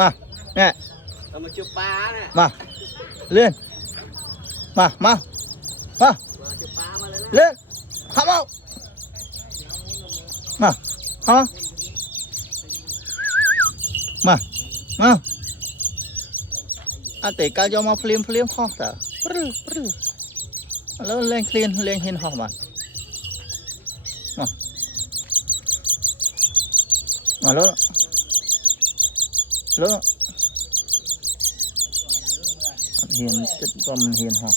มาเนี่ย เรามาเจอปลาเนี่ย มาเลื่อนมา มาเจอปลามาเลยนะ เลื่อนขับเอามาฮะมาอาเตะกาจะมาเพลียมห้องแต่ปรึ้แล้วเล่นเคลียนเล่นเห็นห้องมาแล้วเห็นจุดก็มันเห็นห้อง